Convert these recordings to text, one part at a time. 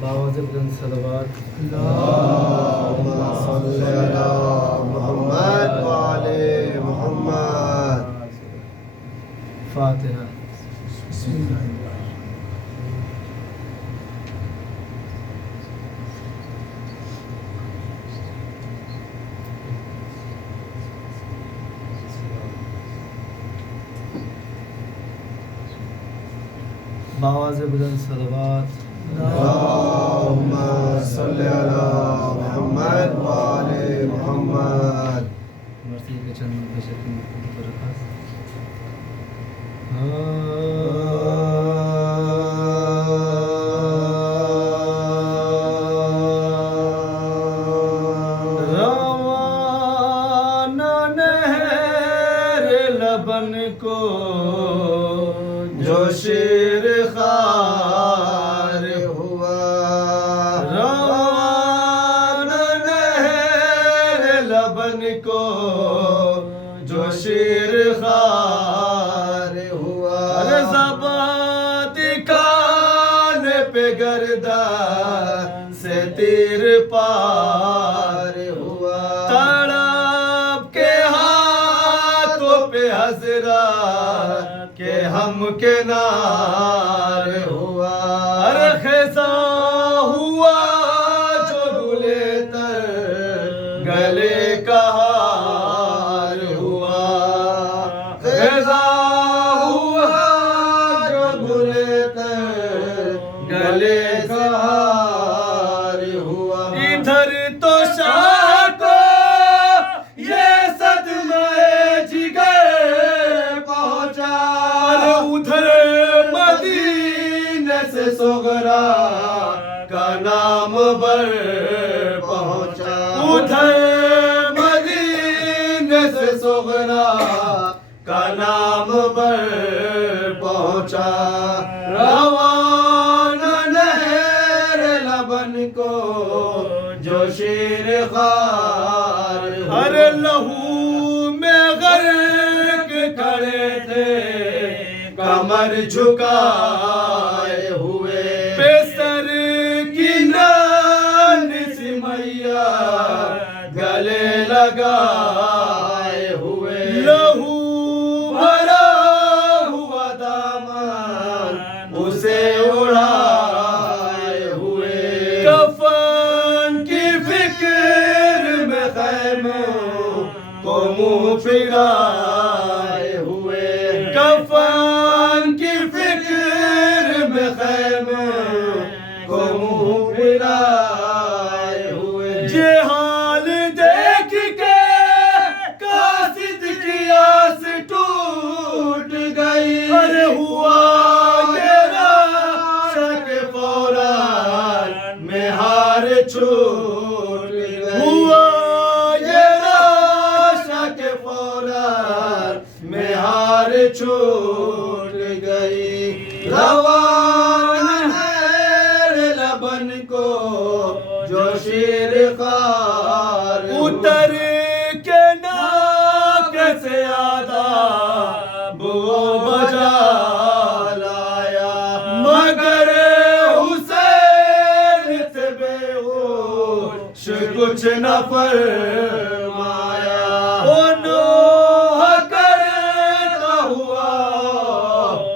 باواز بلند صلوات اللهم صل على محمد وآل محمد. فاتحہ. بسم اللہ الرحمن الرحیم. باواز بلند صلوات اللهم صل على محمد وآل محمد. مرسی کے چند منتشر کی برکات. روانہ نہر لبن کو جو شیر خوار ہوا، روانہ نہر لبن کو جو شیر خوار ہوا، زبان دکھانے پہ گردن سے تیر پار ہوا، تڑپ کے ہاتھوں پہ حضرت کہ ہم کنار ہوا، ارے خزاں ہوا جو گلے تر گلے کا ہار ہوا، خزاں ہوا جو گلے تر گلے کا ہار ہوا، ادھر تو شاہ کو یہ صدمہ جگر پہنچا، ادھر مدینہ سے صغرا کا نام بر پہنچا، ادھر مدینہ سے صغرا کا نام بر پہنچا، روانہ نہر لبن کو جو شیر خوار، ہر لہو میں غرق کھڑے تھے کمر جھکائے ہوئے، بے سر کی نان سی میاں گلے لگائے ہوئے، لہو بھرا ہوا دامن اسے اڑائے ہوئے، کفن کی فکر میں خیموں کو منہ پھرائے ہوئے، کفن کی فکر میں خیموں کو منہ پھرائے ہوئے، یہ حال دیکھ کے قاصد کی آس ٹوٹ گئی، ارے ہوا یہ راشا کہ فوراً میں ہار چھوٹ گئی، ہوا یہ راشا کہ فوراً میں ہار چھوٹ گئی، روانہ نہر لبن کو جو شیر خوار، اتر کے ناک سے آداب وہ بجا لایا، مگر حسین سے بے ہوش کچھ نہ فرمایا، وہ نوح کرتا ہوا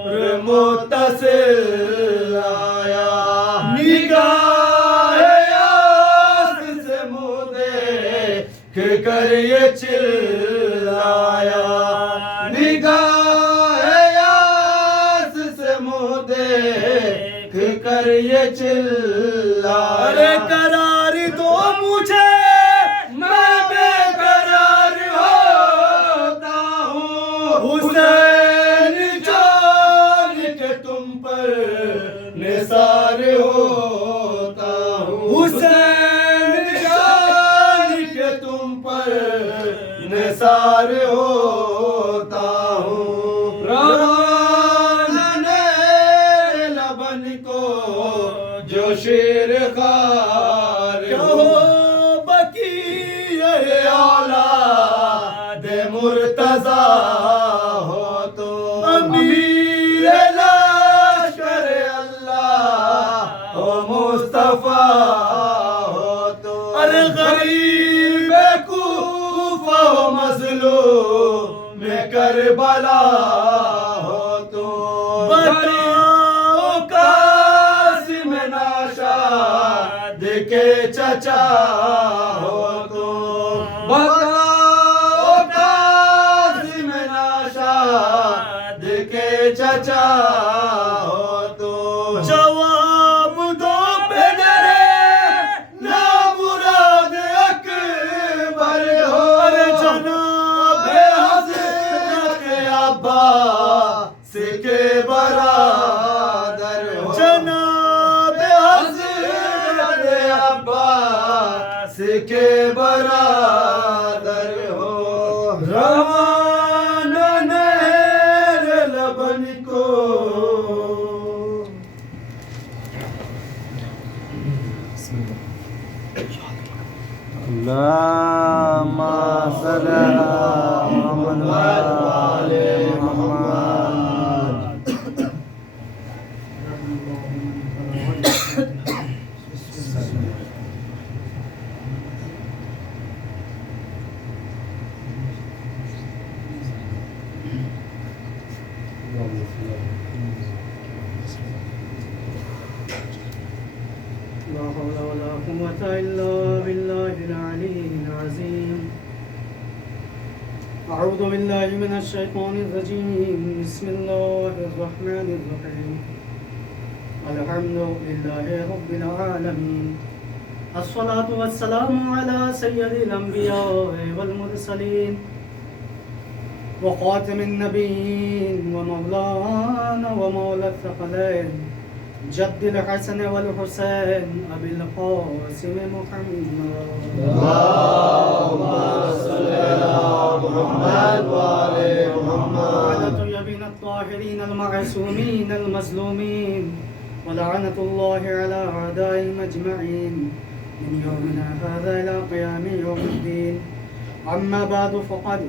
اور متصل آیا، نگاہ یاس سے منہ دیکھ کر یہ چلایا، نگاہ یاس سے منہ دیکھ کر یہ چلایا، ارے قرار دو مجھے میں بے قرار ہوتا ہوں، حسین جان کے تم پر نثار ہوتا ہوں، حسین جان کے تم پر نثار ہوتا ہوں، روانہ نہر لبن کو جو شیر خوار، کہو بقیہ اولاد مرتضیٰ ہو تو امیر لشکر اللہ ہو مصطفیٰ ہو تو ارے غریب کوفہ و مظلوم کربلا ہو تو بتاؤ قاسم ناشاد کے چچا ہو تو بتاؤ قاسم ناشاد کے چچا ہو تو جواب دو پدرے نامراد اکبر ہو جناب حضرت عباس کے برادر ہو جناب حضرت عباس کے برادر ہو روان نہر لبن کو اللهم صل على محمد وعلى آل محمد. لا حول ولا قوة إلا بالله العلي العظيم. أعوذ بالله من الشيطان الرجيم. بسم الله الرحمن الرحيم. الحمد لله رب العالمين. الصلاة والسلام على سيد الأنبياء والمرسلين وخاتم النبيين ومولانا ومولى الثقلين جد الحسن والحسين أبي القاسم محمد. اللهم صل على محمد وعلى محمد. وعلى طيبين الطاهرين المعصومين المظلومين ولعنة الله على أعدائهم أجمعين من يومنا هذا إلى قيام يوم الدين. أما بعد فقد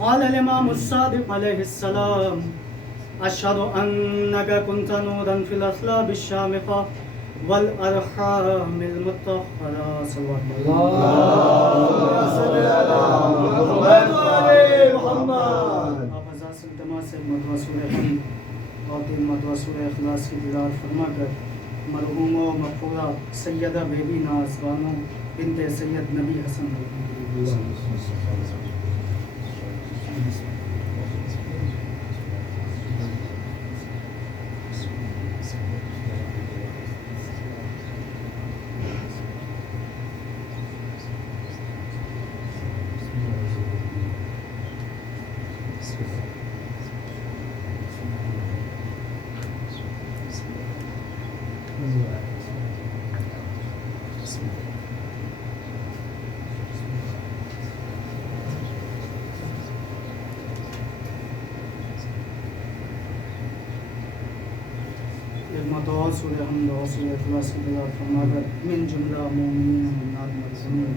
قال الإمام الصادق عليه السلام أشهد أنك كنت نورا في الأصلاب الشامخة والأرحام المطهرة. صلى الله اللهم صل على محمد وعلى محمد. آپ حضرات سے التماس ہے مدعا سورہ حمد اور دین مدعا سورہ اخلاص کی تلاوت فرما کر مرحوم و مغفورہ سیدہ بیبی ناز بانو بنت سید نبی حسن مدعا سورہ حمد اور سورہ اخلاص کی تلاوت فرما کر من جملہ مومنین مومنات مرحومین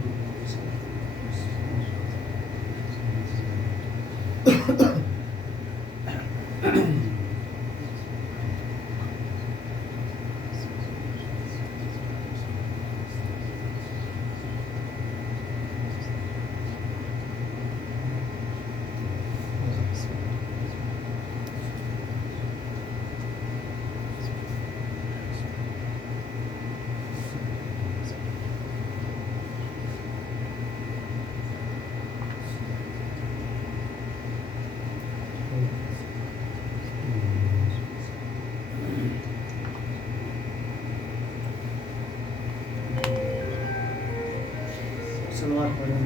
صلوات پڑھیں.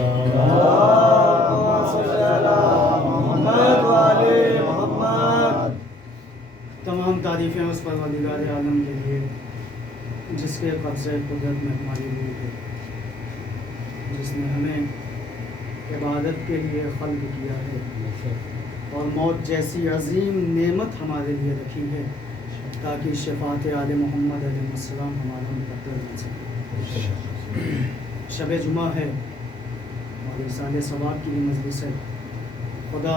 اللهم صل على محمد وعلى محمد. تمام تعریفیں اس پروردگار عالم کے لیے جس کے قبضۂ قدرت میں ہماری روح ہے، جس نے ہمیں عبادت کے لیے خلق کیا ہے اور موت جیسی عظیم نعمت ہمارے لیے رکھی ہے تاکہ شفاعت آل محمد علیہ السلام ہمارا مقدر بن سکے. شب جمعہ ہے اور رسالہ ثواب کی بھی مجلس ہے. خدا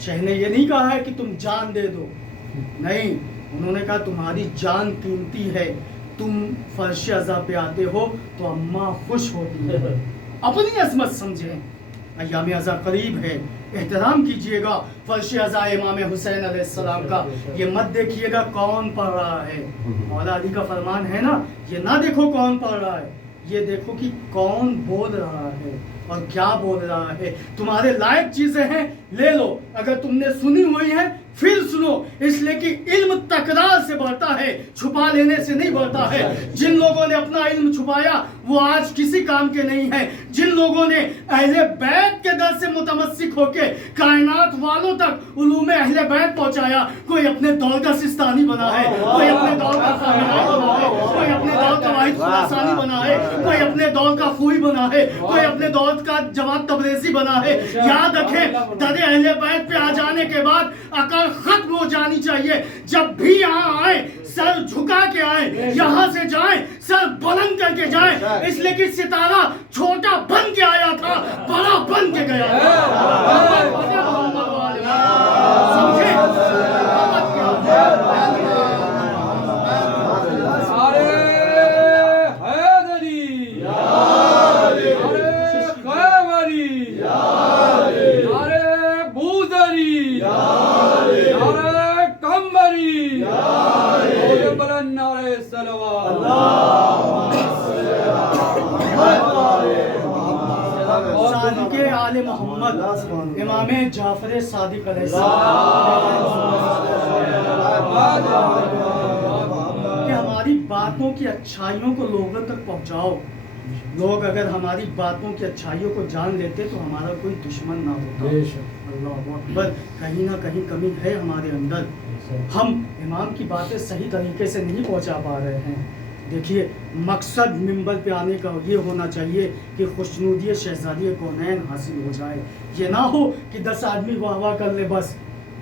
شہ نے یہ نہیں کہا ہے کہ تم جان دے دو، نہیں، انہوں نے کہا تمہاری جان قیمتی ہے، تم فرش عزا پہ آتے ہو تو اماں خوش ہوتی ہے، اپنی عظمت سمجھیں، ایام عزا قریب ہے، احترام کیجئے گا فرش عزا امام حسین علیہ السلام کا، یہ مت دیکھیے گا کون پڑھ رہا ہے، مولا علی کا فرمان ہے نا، یہ نہ دیکھو کون پڑھ رہا ہے، یہ دیکھو کہ کون بول رہا ہے اور کیا بول رہا ہے، تمہارے لائق چیزیں ہیں لے لو، اگر تم نے سنی ہوئی ہیں پھر سنو، اس لیے کہ علم تکرار سے بڑھتا ہے، چھپا لینے سے نہیں بڑھتا ہے، جن لوگوں نے اپنا علم چھپایا وہ آج کسی کام کے نہیں ہیں، جن لوگوں نے اہل بیت کے در سے متمسک ہو کے کائنات والوں تک علوم اہل بیت پہنچایا، کوئی اپنے دور کا سستانی بنا ہے، کوئی اپنے دور کا خامنائی بنا ہے، کوئی اپنے دور کا واحد خراسانی بنا ہے، کوئی اپنے دور کا خوئی بنا ہے، کوئی اپنے دور کا جواد تبریزی بنا ہے، یاد رکھیں در اہل بیت پہ آ جانے کے بعد عقل ختم ہو جانی چاہیے، جب بھی یہاں آئیں سر جھکا کے آئیں، یہاں سے جائیں سر بلند کر کے جائیں، اس لیے کہ ستارہ چھوٹا بن کے آیا تھا بڑا بن کے گیا سمجھے؟ صادق آل محمد امام جعفر صادق علیہ السلام کہ ہماری باتوں کی اچھائیوں کو لوگوں تک پہنچاؤ، لوگ اگر ہماری باتوں کی اچھائیوں کو جان لیتے تو ہمارا کوئی دشمن نہ ہوتا۔ اللہ اکبر، کہیں نہ کہیں کمی ہے ہمارے اندر، ہم امام کی باتیں صحیح طریقے سے نہیں پہنچا پا رہے ہیں۔ دیکھیے مقصد منبر پہ آنے کا یہ ہونا چاہیے کہ خوشنودی شہزادی کونین حاصل ہو جائے، یہ نہ ہو کہ 10 آدمی واہ واہ کر لے بس،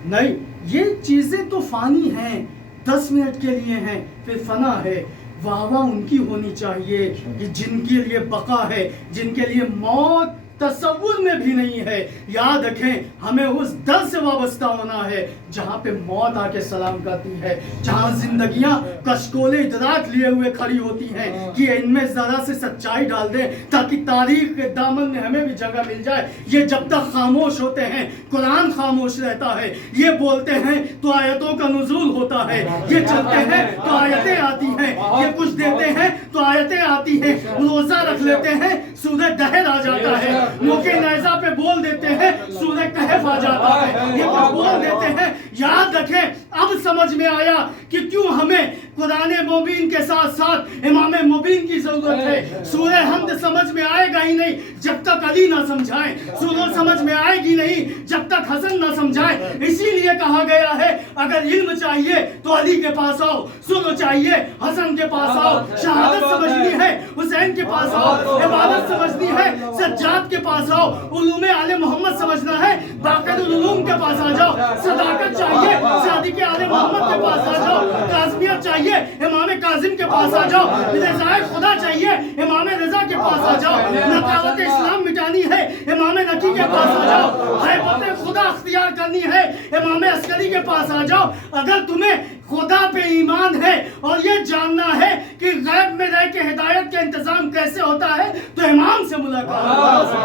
نہیں، یہ چیزیں تو فانی ہیں، 10 منٹ کے لیے ہیں پھر فنا ہے، واہ واہ ان کی ہونی چاہیے کہ جن کے لیے بقا ہے، جن کے لیے موت تصور میں بھی نہیں ہے۔ یاد رکھیں ہمیں اس در سے وابستہ ہونا ہے جہاں پہ موت آ کے سلام کرتی ہے، جہاں زندگیاں کشکول ادراک لیے ہوئے کھڑی ہوتی ہیں کہ ان میں ذرا سے سچائی ڈال دیں تاکہ تاریخ کے دامن میں ہمیں بھی جگہ مل جائے۔ یہ جب تک خاموش ہوتے ہیں قرآن خاموش رہتا ہے، یہ بولتے ہیں تو آیتوں کا نزول ہوتا ہے، یہ چلتے ہیں تو آیتیں آتی ہیں، یہ کچھ دیتے ہیں تو آیتیں آتی ہیں، روزہ رکھ لیتے ہیں سورہ دہر آ جاتا ہے، موقع نیزہ پہ بول دیتے ہیں سورہ کہف آ جاتا ہے، یہ کچھ بول دیتے ہیں۔ یاد رکھیں اب سمجھ میں آیا کہ کیوں ہمیں قرآن مبین کے ساتھ ساتھ امام مبین کی ضرورت ہے۔ سورہ حمد سمجھ میں آئے گا ہی نہیں جب تک علی نہ سمجھائیں، سورہ سمجھ میں آئے گی نہیں جب تک حسن نہ سمجھائیں، اسی لیے کہا گیا ہے اگر علم چاہیے تو علی کے پاس آؤ، سنو چاہیے حسن کے پاس آؤ، شہادت سمجھنی ہے حسین کے پاس آؤ، عبادت سمجھنی ہے سجاد کے پاس آؤ، علوم آل محمد سمجھنا ہے باقر العلوم کے پاس آ جاؤ، صداقت چاہیے صادق آل محمد کے پاس آ جاؤ، کاظمیت چاہیے امام کاظم کے پاس آ جاؤ، رضائے خدا چاہیے امام رضا کے پاس آ جاؤ، نقاوت اسلام مٹانی ہے امام نقی کے پاس آ جاؤ، حیبت خدا اختیار کرنی ہے امام عسکری کے پاس آ جاؤ۔ اگر تمہیں خدا پہ ایمان ہے اور یہ جاننا ہے کہ غیب میں رہ کے ہدایت کا انتظام کیسے ہوتا ہے تو امام سے ملاقات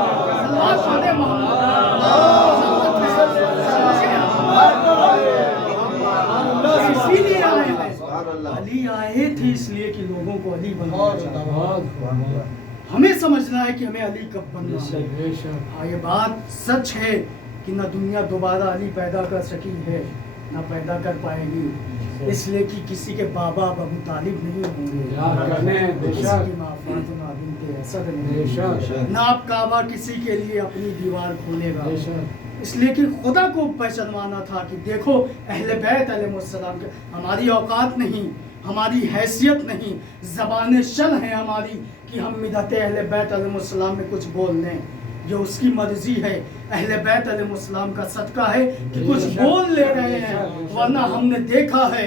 اسی لیے آئے ہیں، علی آئے تھے اس لیے کہ لوگوں کو علی بنانا، ہمیں سمجھنا ہے کہ ہمیں علی کب بننا ہے۔ ہاں یہ بات سچ ہے کہ نہ دنیا دوبارہ علی پیدا کر سکی ہے نہ پیدا کر پائے گی، اس لیے کہ کسی کے بابا ابو طالب نہیں ہوں گے، کسی کی ماں فاطمہ بنت اسد نہیں، نہ اب کعبہ کسی کے لیے اپنی دیوار کھولے گا، اس لیے کہ خدا کو پہچانوانا تھا کہ دیکھو اہل بیت علیہ السلام کے ہماری اوقات نہیں، ہماری حیثیت نہیں، زبان شل ہے ہماری کہ ہم مدحت اہل بیت علیہ السلام میں کچھ بول لیں، یہ اس کی مرضی ہے، اہل بیت علیہ السلام کا صدقہ ہے کہ کچھ بول لے رہے ہیں، ورنہ ہم نے دیکھا ہے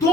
2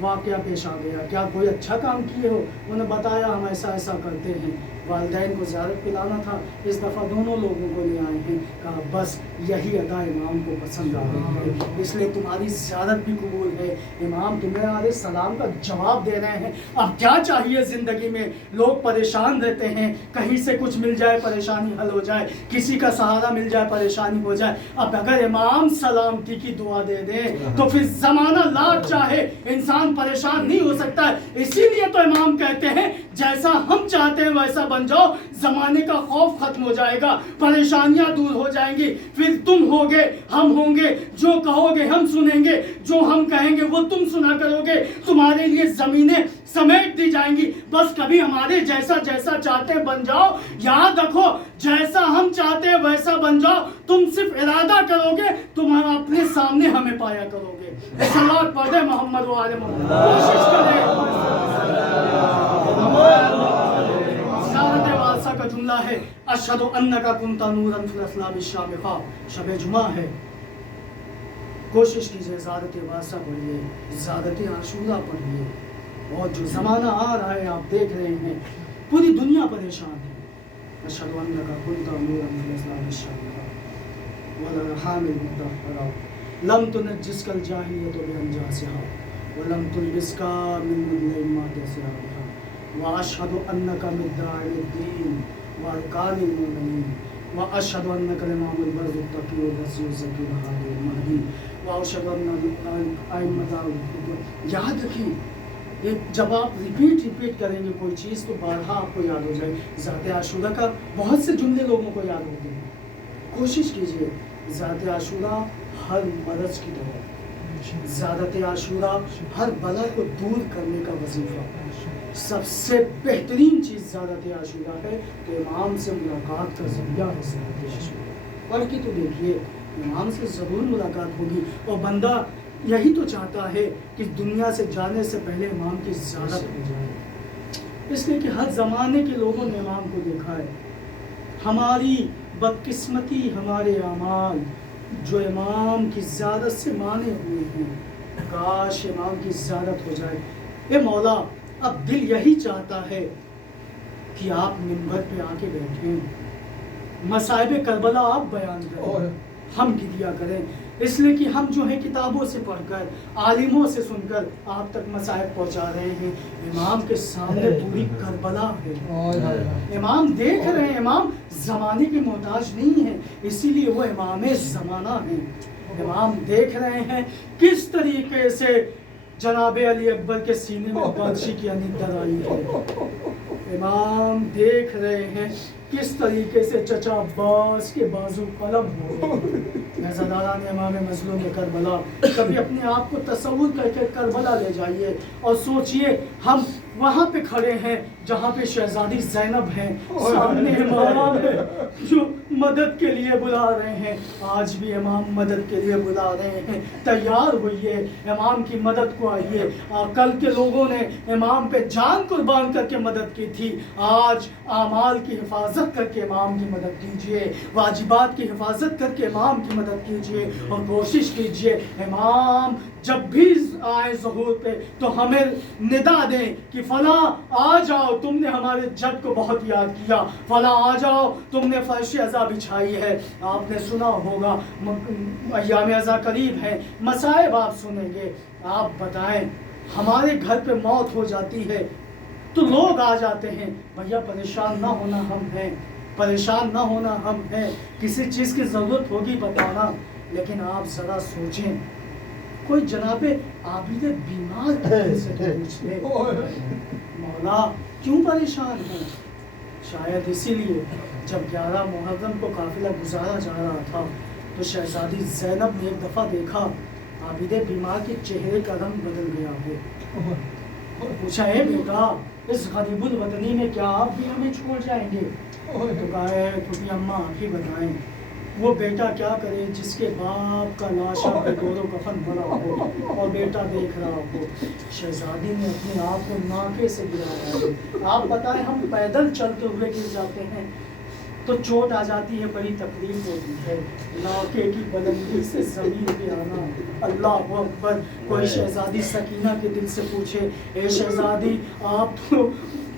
واقعہ پیش آ گیا، کیا کوئی اچھا کام کیے ہو؟ انہوں نے بتایا ہم ایسا ایسا کرتے ہیں، والدین کو زیارت پہ لانا تھا، اس دفعہ دونوں لوگوں کو لے آئے ہیں، کہا بس یہی ادا امام کو پسند آ رہی ہے، اس لیے تمہاری زیارت بھی قبول ہے۔ امام تمہیں علیہ السلام کا جواب دے رہے ہیں، اب کیا چاہیے زندگی میں؟ لوگ پریشان رہتے ہیں، کہیں سے کچھ مل جائے پریشانی حل ہو جائے، کسی کا سہارا مل جائے پریشانی ہو جائے، اب اگر امام سلامتی کی دعا دے دیں تو پھر زمانہ لاکھ چاہے انسان پریشان نہیں ہو سکتا ہے۔ اسی لیے تو امام کہتے ہیں جیسا ہم چاہتے ہیں ویسا بن جاؤ، زمانے کا خوف ختم ہو جائے گا، پریشانیاں دور ہو جائیں گی، پھر تم ہوگے ہم ہوں گے، جو کہو گے ہم سنیں گے، جو ہم کہیں گے وہ تم سنا کرو گے، تمہارے لیے زمینیں سمیٹ دی جائیں گی، بس کبھی ہمارے جیسا چاہتے بن جاؤ۔ یاد رکھو جیسا ہم چاہتے ویسا بن جاؤ، تم صرف ارادہ کرو گے، تم اپنے سامنے ہمیں پایا کرو گے۔ صلوات پڑھیں محمد و آل محمد، کوشش کریں۔ زیارت وارثہ کا جملہ ہے اشہد انک کنت نورا فی الاصلاب الشامخہ، شب جمعہ ہے، کوشش کیجئے زیارت وارثہ پڑھیے، زیارت عاشورہ پڑھیے، اور جو زمانہ آ رہا ہے آپ دیکھ رہے ہیں پوری دنیا پریشان ہے۔ اشہد انک کنت نورا فی الاصلاب الشامخہ والارحام المطہرہ لم تنجسک الجاہلیۃ بانجاسہا ولم تلبسک من مدلہ ما تسعها واشهد انك مدعي الدين واركان المؤمنين واشهد انك الامام البر التقي الذي يزكي الهادي المهدي واشهد ان ائمة۔ یاد رکھیے جب آپ ریپیٹ کریں گے کوئی چیز تو بارہا آپ کو یاد ہو جائے۔ ذات عاشورہ کا بہت سے جملے لوگوں کو یاد ہوتے ہیں، کوشش کیجئے ذات عاشورہ ہر مرض کی دوا، ذات عاشورہ ہر بلا کو دور کرنے کا وظیفہ، سب سے بہترین چیز ذات عاشورہ ہے تو امام سے ملاقات کا ذریعہ ہے ذات عاشورہ۔ پڑھ کے تو دیکھیے امام سے ضرور ملاقات ہوگی، اور بندہ یہی تو چاہتا ہے کہ دنیا سے جانے سے پہلے امام کی زیارت ہو جائے، اس لیے کہ ہر زمانے کے لوگوں نے امام کو دیکھا ہے۔ ہماری بدقسمتی ہمارے اعمال جو امام کی زیارت سے مانے ہوئے ہیں، کاش امام کی زیارت ہو جائے۔ اے مولا اب دل یہی چاہتا ہے کہ آپ منبر پہ آ کے بیٹھیں، مصائب کربلا آپ بیان کریں، ہم گریا کریں، اس لیے کہ ہم جو ہیں کتابوں سے پڑھ کر عالموں سے سن کر آپ تک مصائب پہنچا رہے ہیں۔ امام کے سامنے پوری کربلا ہے، امام دیکھ رہے ہیں، امام زمانے کے محتاج نہیں ہیں، اسی لیے وہ امام زمانہ ہیں۔ امام دیکھ رہے ہیں کس طریقے سے جناب علی اکبر کے سینے میں بادشی کی اندر آئی ہے، امام دیکھ رہے ہیں کس طریقے سے چچا عباس کے بازو قلم ہو نظرداران امام مظلوم کربلا۔ کبھی اپنے آپ کو تصور کر کے کربلا لے جائیے اور سوچئے ہم وہاں پہ کھڑے ہیں جہاں پہ شہزادی زینب ہیں، سامنے امام ہے جو مدد کے لیے بلا رہے ہیں، آج بھی امام مدد کے لیے بلا رہے ہیں، تیار ہوئیے امام کی مدد کو آئیے۔ کل کے لوگوں نے امام پہ جان قربان کر کے مدد کی تھی، آج اعمال کی حفاظت کر کے امام کی مدد کیجئے، واجبات کی حفاظت کر کے امام کی مدد کیجئے، اور کوشش کیجئے امام جب بھی آئے ظہور پہ تو ہمیں ندا دیں کہ فلاں آ جاؤ، تم نے ہمارے جد کو بہت یاد کیا، فلاں آ جاؤ تم نے فرش عزا بچھائی ہے۔ آپ نے سنا ہوگا ایام عزا قریب ہے، مصائب آپ سنیں گے۔ آپ بتائیں ہمارے گھر پہ موت ہو جاتی ہے تو لوگ آ جاتے ہیں، بھیا پریشان نہ ہونا ہم ہیں، پریشان نہ ہونا ہم ہیں، کسی چیز کی ضرورت ہوگی بتانا، لیکن آپ ذرا سوچیں کوئی جناب عابد بیمار سے تو پوچھ لے مولا کیوں پریشان ہیں؟ شاید اسی لیے جب 11 محرم کو قافلہ گزارا جا رہا تھا تو شہزادی زینب نے ایک دفعہ دیکھا عابد بیمار کے چہرے کا رنگ بدل گیا ہو، پوچھا اے بیٹا اس غریب الوطنی میں کیا آپ بھی ہمیں چھوڑ جائیں گے؟ تو کہا ہے کیونکہ اماں آپ ہی بتائیں وہ بیٹا کیا کرے جس کے باپ کا لاشا پہ گور و کفن بھرا ہو اور بیٹا دیکھ رہا ہو۔ شہزادی نے اپنے آپ کو ناکے سے گرایا ہے۔ آپ بتائیں ہم پیدل چلتے ہوئے گر جاتے ہیں تو چوٹ آ جاتی ہے، بڑی تکلیف ہوتی ہے۔ ناکے کی بلندی سے زمین پہ آنا، اللہ اکبر۔ کوئی شہزادی سکینہ کے دل سے پوچھے، اے شہزادی آپ تو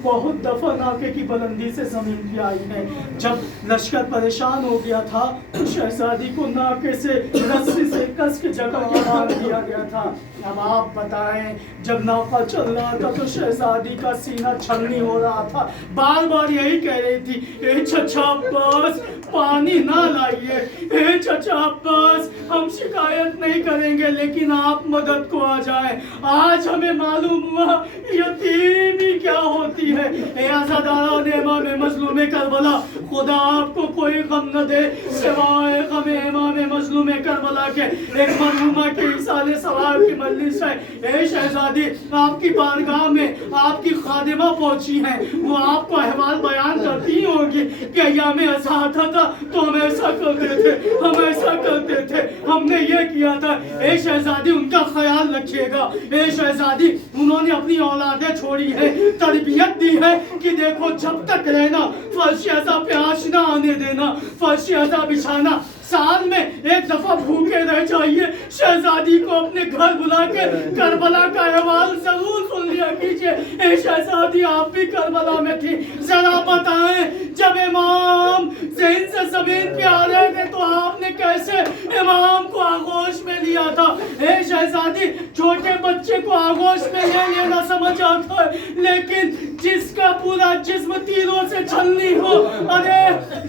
بہت دفعہ ناکے کی بلندی سے زمین پہ آئی ہے، جب لشکر پریشان ہو گیا تھا تو شہزادی کو ناکے سے رسی سے کس کے جگہ کے مار دیا گیا تھا۔ اب آپ بتائیں، جب ناکہ چل رہا تھا تو شہزادی کا سینہ چھلنی ہو رہا تھا، بار بار یہی کہہ رہی تھی، اے چچا عباس پانی نہ لائیے، اے چچا عباس ہم شکایت نہیں کریں گے لیکن آپ مدد کو آ جائیں۔ آج ہمیں معلوم ہوا یتیمی کیا ہوتی ہے۔ اے عزاداران امام مظلوم کربلا، خدا آپ کو کوئی غم نہ دے سوائے غم امام مظلوم کربلا کے۔ ایک مرحومہ کے ایصال ثواب کی مجلس ہے، اے شہزادی آپ کی بارگاہ میں آپ کی خادمہ پہنچی ہیں، وہ آپ کو احوال بیان کرتی ہوں گی کہ ایام اساتہ تھا تو ہم ایسا کرتے تھے، ہم ایسا کرتے تھے، ہم نے یہ کیا تھا۔ اے شہزادی ان کا خیال رکھیے گا۔ اے شہزادی انہوں نے اپنی اولادیں چھوڑی ہے، تربیت دی ہے کہ دیکھو جب تک رہنا فرش ایسا پہ آنچ نہ آنے دینا، فرش ایسا بچھانا، سال میں ایک دفعہ بھوکے رہ جائیے، شہزادی کو اپنے گھر بلا کے کربلا کا احوال ضرور سن لیا کیجئے۔ اے شہزادی آپ بھی کربلا میں تھی، ذرا بتائیں جب امام ذہن سے زمین پہ آ رہے تھے تو آپ نے کیسے امام کو آغوش میں لیا تھا؟ اے شہزادی چھوٹے بچے کو آغوش میں لے لینا سمجھ آتا ہے، لیکن جس کا پورا جسم تیروں سے چھلنی ہو، ارے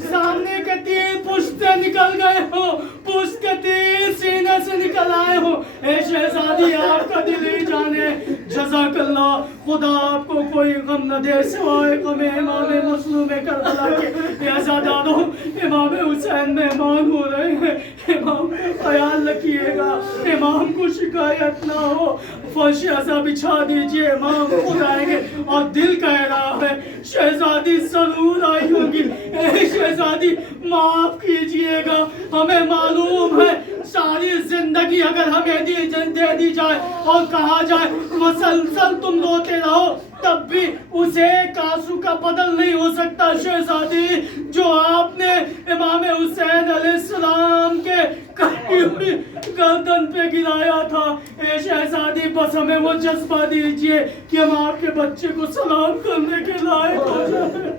سامنے کے تیر پشت سے نکل گئے ہو، پشت کے تیر سینے سے نکل آئے ہو، اے شہزادی آپ کا دل ہی جانے۔ جزاک اللہ، خدا آپ کو کوئی غم نہ دے سوائے غم امام مظلوم کربلا کے۔ اے عزاداروں، امام حسین مہمان ہو رہے ہیں، امام کا خیال رکھیے گا، امام کو شکایت نہ ہو، فرش ایسا بچھا دیجئے، امام خود آئیں گے۔ اور دل کہہ رہا ہے شہزادی ضرور آئی ہوگی، اے شہزادی معاف کیجئے گا، ہمیں معلوم ہے ساری زندگی اگر ہمیں دے دی جائے اور کہا جائے مسلسل تم روتے رہو تب بھی اسے ایک آنسو کا بدل نہیں ہو سکتا شہزادی جو آپ نے امام حسین علیہ السلام کے کٹی ہوئی گردن پہ گرایا تھا۔ اے شہزادی بس ہمیں وہ جذبہ دیجئے کہ ہم آپ کے بچے کو سلام کرنے کے لائق ہو جائیں۔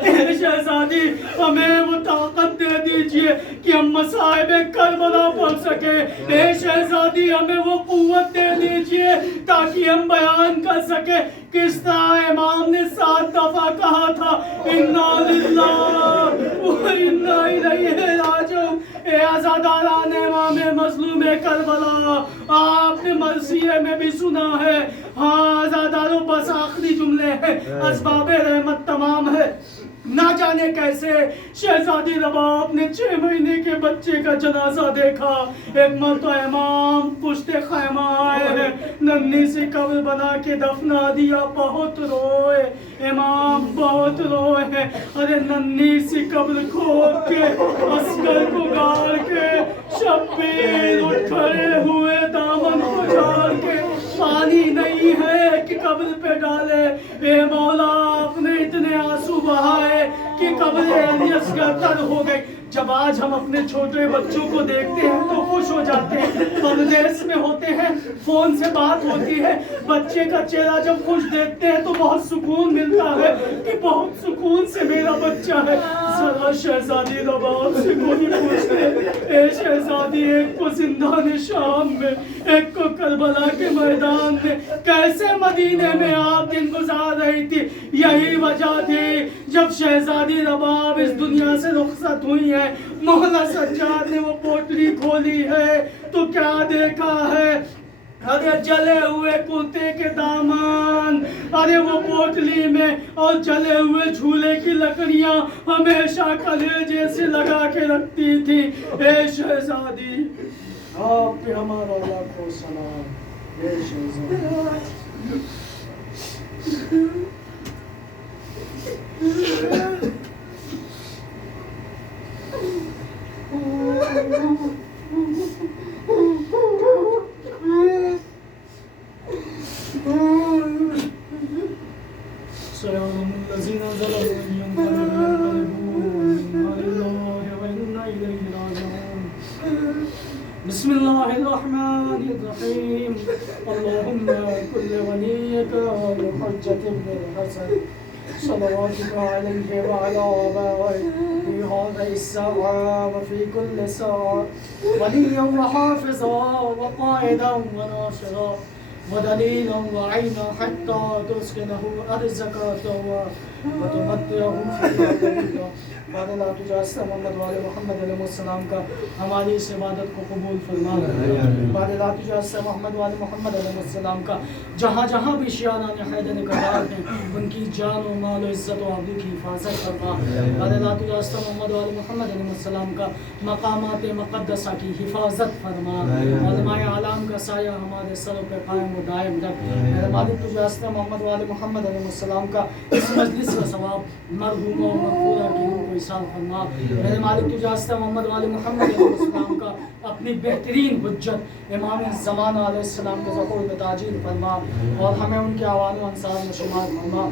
اے شہزادی ہمیں وہ طاقت دے دیجئے کہ ہم مصائب کربلا پڑھ سکیں۔ اے شہزادی ہمیں وہ قوت دے دیجئے تاکہ ہم بیان کر سکیں کس طرح امام نے 7 دفعہ کہا تھا انا للہ و انا الیہ راجعون۔ اے عزاداران امام مظلوم کربلا، آپ نے مرثیے میں بھی سنا ہے، ہاں عزاداروں بس آخری جملے ہیں، اسباب رحمت تمام ہے۔ نہ جانے کیسے شہزادی رباب نے 6 مہینے کے بچے کا جنازہ دیکھا۔ ایک مرتبہ امام پشت خیمہ آئے ہیں، ننھی سی قبر بنا کے دفنا دیا، بہت روئے امام، بہت روئے ہیں۔ ارے ننھی سی قبر کھود کے عسکر کو گاڑ کے شبیر اٹھ کھڑے ہوئے دامن کو جھاڑ کے، پانی نہیں ہے کہ قبر پہ ڈالے، اے مولا آپ نے اتنے آنسو بہائے کہ قبر علی اصغر تر ہو گئی۔ جب آج ہم اپنے چھوٹے بچوں کو دیکھتے ہیں تو خوش ہو جاتے ہیں، پردیس میں ہوتے ہیں، فون سے بات ہوتی ہے، بچے کا چہرہ جب خوش دیکھتے ہیں تو بہت سکون ملتا ہے کہ بہت سکون سے میرا بچہ ہے۔ ذرا شہزادی رباب سے کوئی پوچھتے، اے شہزادی ایک کو زندان شام میں، ایک کو کربلا کے میدان میں، کیسے مدینے میں آپ دن گزار رہی تھی؟ یہی وجہ تھی جب شہزادی رباب اس دنیا سے رخصت ہوئی ہے، مولا سجاد نے وہ پوٹلی کھولی ہے تو کیا دیکھا ہے؟ ارے جلے ہوئے کرتے کے دامان، ارے وہ پوٹلی میں، اور جلے ہوئے جھولے کی لکڑیاں ہمیشہ کلیجے سے لگا کے رکھتی تھی۔ اے شہزادی آپ پہ ہمارا لاکھوں سلام۔ اے شہزادی سلام الذين ظلموا بسم الله الرحمن الرحيم اللهم كل وليك الحجة ابن الحسن صلواتك عليه وعلى آبائه في هذه الساعة وفي كل ساعة وليا وحافظا وقائدا وناصرا ودليلا وعينا حتى تسكنه أرزك وتمتعه فيها طويلا. بعد لا تجاسر محمد وآل محمد علیہ السلام کا ہماری اس عبادت کو قبول فرما. بعد لا تجاسر محمد وآل محمد علیہ السلام کا جہاں جہاں بھی شیعان حیدر نگہدار ہیں ان کی جان و مال و عزت و آبرو کی حفاظت فرما. بعد لا تجاسر محمد وآل محمد علیہ السلام کا مقامات مقدسہ کی حفاظت فرما. علماء اعلام کا سایہ ہمارے سروں پہ قائم و دائم رکھ. میرے مالک تجاسر محمد وآل محمد علیہ السلام کا اس مجلس کا ثواب مرحوم و مغفورہ کی روح کو ایصال فرما. میرے مالک تجھے واسطہ محمد و آل محمد علیہ السلام کا اپنی بہترین حجت امام زمانہ علیہ السلام کے ظہور میں تاجیل فرما اور ہمیں ان کے اعوان و انصار میں شمار فرما.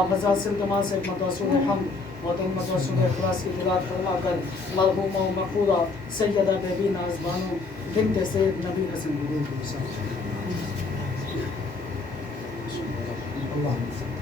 آپ حضرات سے التماس ہے ایک متوسل حمد اور تین متوسل اخلاص کی تلاوت فرما کر مرحوم و مغفورہ سیدہ بیبی ناز بانو بنت سید نبی حسن کی روح کو ایصال فرما. اللهم صل